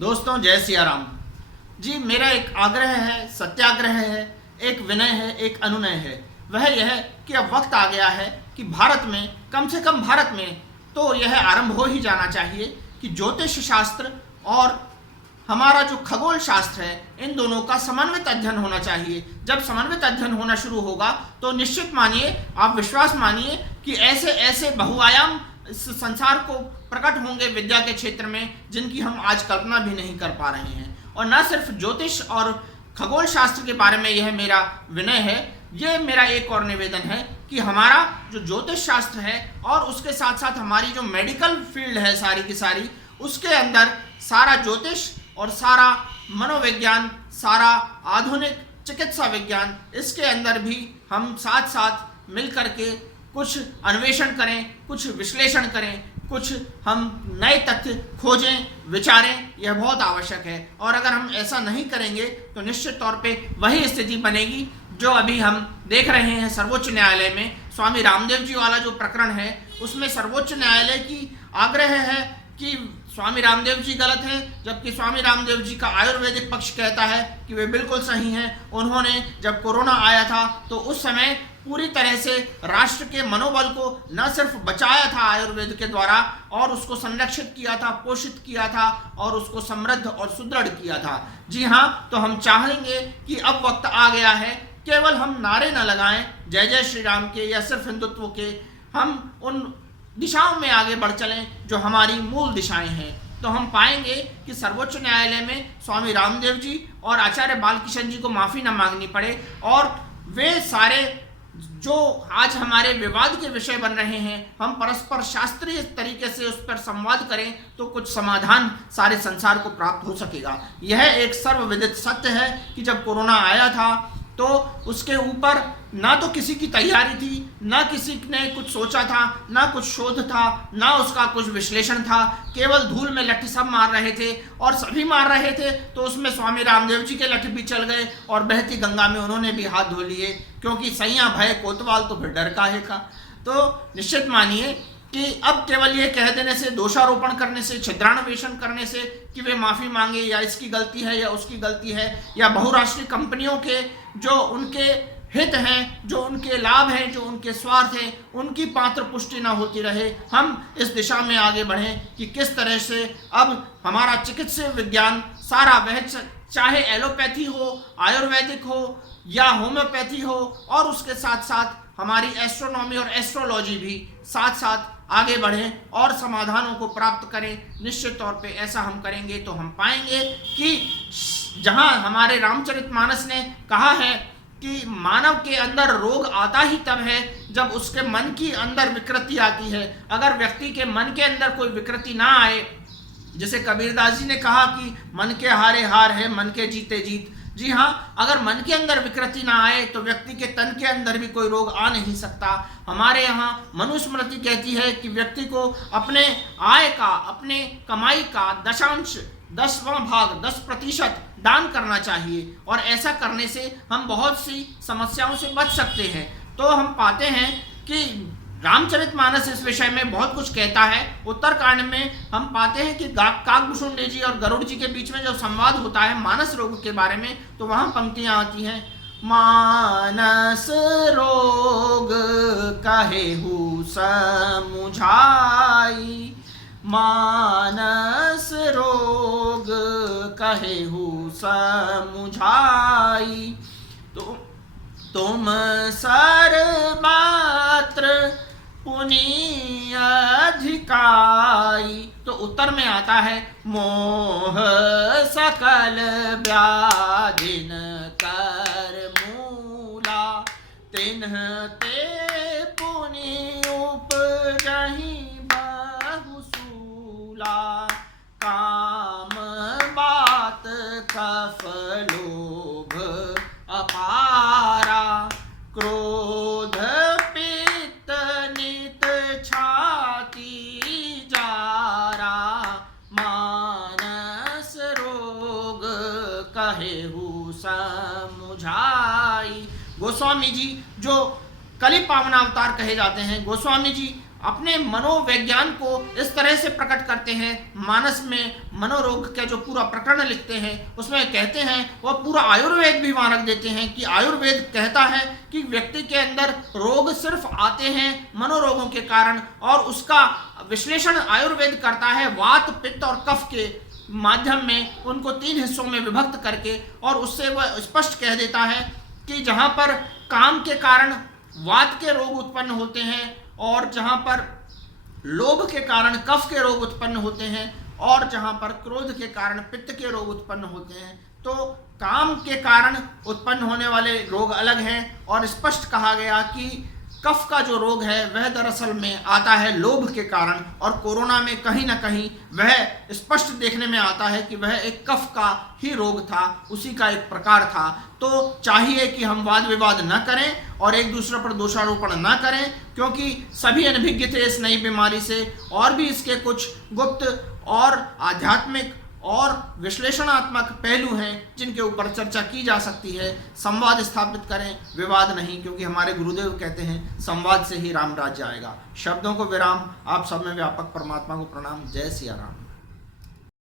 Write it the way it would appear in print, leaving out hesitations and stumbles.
दोस्तों जय सिया राम जी। मेरा एक आग्रह है, सत्याग्रह है, एक विनय है, एक अनुनय है। वह यह कि अब वक्त आ गया है कि भारत में, कम से कम भारत में तो यह आरंभ हो ही जाना चाहिए कि ज्योतिष शास्त्र और हमारा जो खगोल शास्त्र है, इन दोनों का समन्वित अध्ययन होना चाहिए। जब समन्वित अध्ययन होना शुरू होगा तो निश्चित मानिए, आप विश्वास मानिए कि ऐसे ऐसे बहुआयाम इस संसार को प्रकट होंगे विद्या के क्षेत्र में, जिनकी हम आज कल्पना भी नहीं कर पा रहे हैं। और न सिर्फ ज्योतिष और खगोल शास्त्र के बारे में यह मेरा विनय है, ये मेरा एक और निवेदन है कि हमारा जो ज्योतिष शास्त्र है और उसके साथ साथ हमारी जो मेडिकल फील्ड है सारी की सारी, उसके अंदर सारा ज्योतिष और सारा मनोविज्ञान, सारा आधुनिक चिकित्सा विज्ञान, इसके अंदर भी हम साथ साथ मिल करके कुछ अन्वेषण करें, कुछ विश्लेषण करें, कुछ हम नए तथ्य खोजें, विचारें। यह बहुत आवश्यक है। और अगर हम ऐसा नहीं करेंगे तो निश्चित तौर पे वही स्थिति बनेगी जो अभी हम देख रहे हैं सर्वोच्च न्यायालय में। स्वामी रामदेव जी वाला जो प्रकरण है, उसमें सर्वोच्च न्यायालय की आग्रह है कि स्वामी रामदेव जी गलत हैं, जबकि स्वामी रामदेव जी का आयुर्वेदिक पक्ष कहता है कि वे बिल्कुल सही हैं। उन्होंने जब कोरोना आया था तो उस समय पूरी तरह से राष्ट्र के मनोबल को न सिर्फ बचाया था आयुर्वेद के द्वारा, और उसको संरक्षित किया था, पोषित किया था और उसको समृद्ध और सुदृढ़ किया था। जी हाँ, तो हम चाहेंगे कि अब वक्त आ गया है, केवल हम नारे न लगाएं जय जय श्री राम के या सिर्फ हिंदुत्व के, हम उन दिशाओं में आगे बढ़ चलें जो हमारी मूल दिशाएं हैं। तो हम पाएंगे कि सर्वोच्च न्यायालय में स्वामी रामदेव जी और आचार्य बालकिशन जी को माफ़ी न मांगनी पड़े, और वे सारे जो आज हमारे विवाद के विषय बन रहे हैं, हम परस्पर शास्त्रीय तरीके से उस पर संवाद करें तो कुछ समाधान सारे संसार को प्राप्त हो सकेगा। यह एक सर्वविदित सत्य है कि जब कोरोना आया था तो उसके ऊपर ना तो किसी की तैयारी थी, ना किसी ने कुछ सोचा था, ना कुछ शोध था, ना उसका कुछ विश्लेषण था। केवल धूल में लठ सब मार रहे थे, और सभी मार रहे थे तो उसमें स्वामी रामदेव जी के लठ भी चल गए और बहती गंगा में उन्होंने भी हाथ धो लिए, क्योंकि सैया भय कोतवाल तो फिर डर काहे का। तो निश्चित मानिए कि अब केवल ये कह देने से, दोषारोपण करने से, छिद्रान्वेषण करने से कि वे माफ़ी मांगे या इसकी गलती है या उसकी गलती है, या बहुराष्ट्रीय कंपनियों के जो उनके हित हैं, जो उनके लाभ हैं, जो उनके स्वार्थ हैं, उनकी पात्र पुष्टि ना होती रहे। हम इस दिशा में आगे बढ़ें कि किस तरह से अब हमारा चिकित्सा विज्ञान सारा वह, चाहे एलोपैथी हो, आयुर्वेदिक हो या होम्योपैथी हो, और उसके साथ साथ हमारी एस्ट्रोनॉमी और एस्ट्रोलॉजी भी साथ साथ आगे बढ़ें और समाधानों को प्राप्त करें। निश्चित तौर पे ऐसा हम करेंगे तो हम पाएंगे कि जहां हमारे रामचरितमानस ने कहा है कि मानव के अंदर रोग आता ही तब है जब उसके मन की अंदर विकृति आती है। अगर व्यक्ति के मन के अंदर कोई विकृति ना आए, जैसे कबीरदास जी ने कहा कि मन के हारे हार है, मन के जीते जीत। जी हाँ, अगर मन के अंदर विकृति ना आए तो व्यक्ति के तन के अंदर भी कोई रोग आ नहीं सकता। हमारे यहाँ मनुस्मृति कहती है कि व्यक्ति को अपने आय का, अपने कमाई का दशांश, 10वां भाग, 10% दान करना चाहिए, और ऐसा करने से हम बहुत सी समस्याओं से बच सकते हैं। तो हम पाते हैं कि रामचरितमानस इस विषय में बहुत कुछ कहता है। उत्तरकांड में हम पाते हैं कि काकभूषुंडी जी और गरुड़ जी के बीच में जो संवाद होता है मानस रोग के बारे में, तो वहाँ पंक्तियाँ आती हैं, मानस रोग कहेहु समुझाई, मानस रोग कहेहु समुझाई, तो तुम सर्वत्र पुनीय अधिकाई। तो उत्तर में आता है, मोह सकल व्याधिन कर मूला, तिन्हते पुनि उपजहि बहुसूला, काम बात कफ लोभ अपारा, क्रोध पित्त नित छाती जारा, मानस रोग कहेहु समुझाई। गोस्वामी जी जो कली पावन अवतार कहे जाते हैं, गोस्वामी जी अपने मनोविज्ञान को इस तरह से प्रकट करते हैं। मानस में मनोरोग का जो पूरा प्रकरण लिखते हैं उसमें कहते हैं, वह पूरा आयुर्वेद भी वहाँ रख देते हैं कि आयुर्वेद कहता है कि व्यक्ति के अंदर रोग सिर्फ आते हैं मनोरोगों के कारण, और उसका विश्लेषण आयुर्वेद करता है वात, पित्त और कफ के माध्यम में, उनको 3 हिस्सों में विभक्त करके, और उससे वह स्पष्ट कह देता है कि जहाँ पर काम के कारण वात के रोग उत्पन्न होते हैं, और जहाँ पर लोभ के कारण कफ के रोग उत्पन्न होते हैं, और जहाँ पर क्रोध के कारण पित्त के रोग उत्पन्न होते हैं। तो काम के कारण उत्पन्न होने वाले रोग अलग हैं, और स्पष्ट कहा गया कि कफ का जो रोग है वह दरअसल में आता है लोभ के कारण, और कोरोना में कहीं ना कहीं वह स्पष्ट देखने में आता है कि वह एक कफ का ही रोग था, उसी का एक प्रकार था। तो चाहिए कि हम वाद विवाद न करें और एक दूसरे पर दोषारोपण न करें, क्योंकि सभी अनभिज्ञ थे इस नई बीमारी से, और भी इसके कुछ गुप्त और आध्यात्मिक और विश्लेषणात्मक पहलू हैं जिनके ऊपर चर्चा की जा सकती है। संवाद स्थापित करें, विवाद नहीं, क्योंकि हमारे गुरुदेव कहते हैं संवाद से ही राम राज्य आएगा। शब्दों को विराम। आप सब में व्यापक परमात्मा को प्रणाम। जय सिया राम।